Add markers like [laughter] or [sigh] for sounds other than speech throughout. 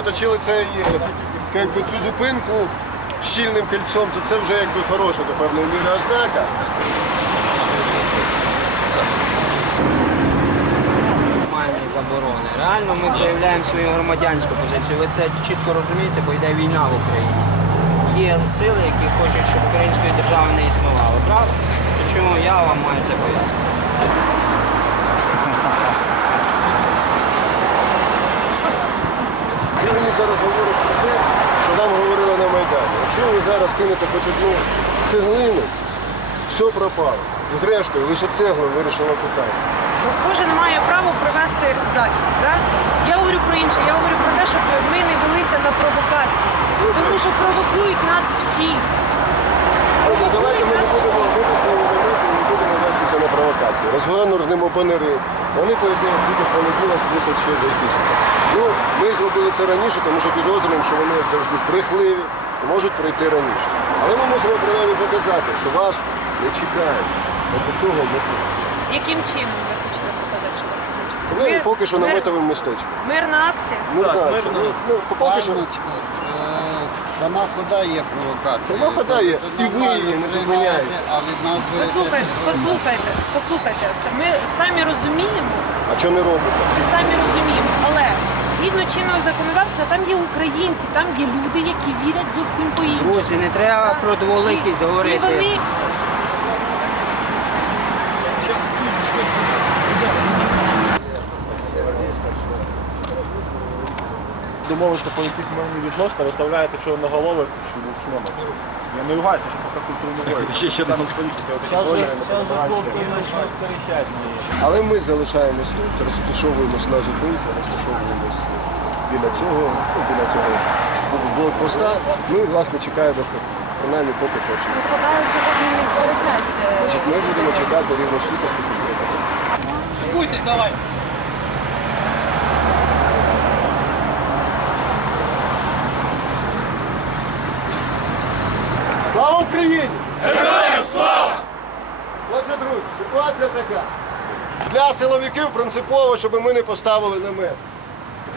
оточили цей, е, якби, цю зупинку щільним кільцом, то це вже якби хороша до певної міри ознака. Заборони. Реально ми проявляємо свою громадянську позицію. Ви це чітко розумієте, бо йде війна в Україні. Є сили, які хочуть, щоб української держави не існувало, правда? Чому я вам маю це пояснити? Зараз говориш про те, що нам говорили на Майдані. Якщо ви зараз кинете хоч одну цеглину, все пропало. І зрештою, лише цегла вирішила питання. Кожен має право провести захід. Да? Я говорю про інше, я говорю про те, щоб ми не велися на провокації. Тому що провокують нас всі. Тобто давайте ми не будемо випускати і не будемо вестися на провокації. Розгорну з ним опонери. Вони по ідеї тільки в понеділок мусять ще зайтися. Ну, ми зробили це раніше, тому що підозрюємо, що вони як завжди брехливі і можуть прийти раніше. Але ми мусимо принаймні показати, що вас не чекають. От цього ми тут. Яким чином ви хочете показати, що вас тут не чекають? Мир- поки що мир- наметовим містечком. Мирна акція? Ну, так, ну, ну, поки що. Панночко, е, сама хода є провокація. Сама хода є, Тобто і ви її не зупиняєте. А від нас будете Послухайте, послухайте, послухайте. Ми самі розуміємо, А що не робите? ми самі розуміємо, але згідно чинного законодавства там є українці, там є люди, які вірять зовсім по-іншому. Друзі, не треба про дволикість І- говорити. Вони домовитися про якісь мирні відносини, виставляєте що на голови чи в шлемах. Я не ругаюся, що поки культуру [laughs] не воїн. Ще ще там Але ми залишаємось тут, розташовуємось на зупинці, розташовуємось біля цього, ну, біля цього блокпоста. Ми, власне, чекаємо, принаймні, поки точно. Не передать. Значить, ми будемо чекати рівно стільки, скільки. Шикуйтесь давай. Слава Україні! Героям слава! Отже, друзі, ситуація така. Для силовиків принципово, щоб ми не поставили намет.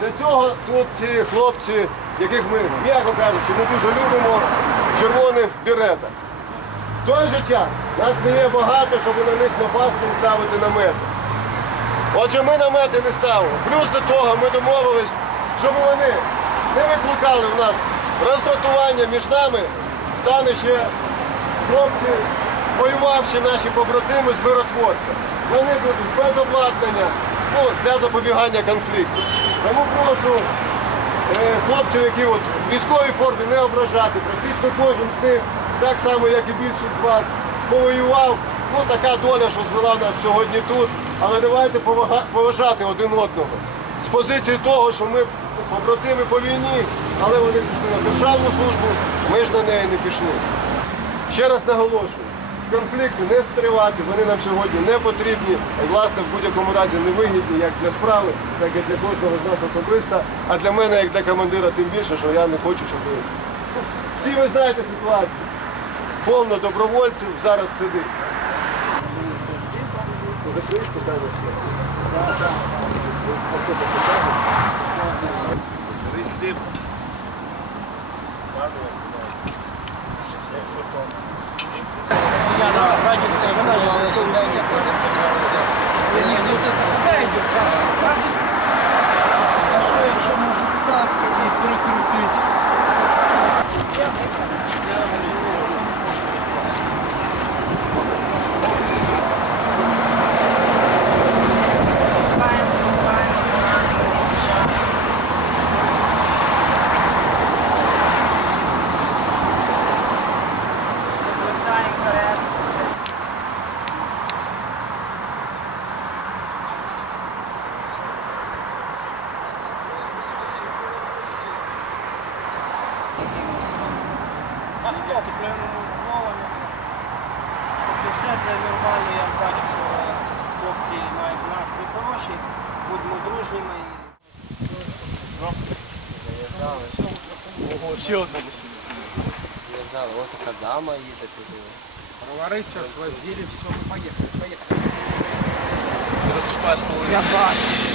Для цього тут ці хлопці, яких ми, м'яко кажучи, не дуже любимо, в червоних біретах. В той же час нас не є багато, щоб на них напасти і ставити намети. Отже, ми намети не ставимо. Плюс до того ми домовились, щоб вони не викликали в нас роздратування між нами, стане ще хлопці, воювавши наші побратими з миротворцем. Вони будуть без обладнання ну, для запобігання конфлікту. Тому прошу е, хлопців, які от в військовій формі не ображати. Практично кожен з них, так само, як і більшість з вас, повоював. Ну, така доля, що звела нас сьогодні тут. Але давайте поважати один одного. З позиції того, що ми побратими по війні, але вони пішли на державну службу, ми ж на неї не пішли. Ще раз наголошую, конфлікти не стривати, вони нам сьогодні не потрібні, власне, в будь-якому разі не вигідні як для справи, так і для кожного з нас особисто, а для мене, як для командира, тим більше, що я не хочу, щоб ви... Всі ви знаєте ситуацію. Повно добровольців зараз сидить. Закриють питання Спаємо, Дисциплінному умовами. Тобто все це нормально, я бачу, що хлопці мають настрій хороший, будьмо дружніми. Ого, Ще одна машина. В'язали, от така дама їде туди. Говорите, свозили, все, поехали, поехали. Я бачу.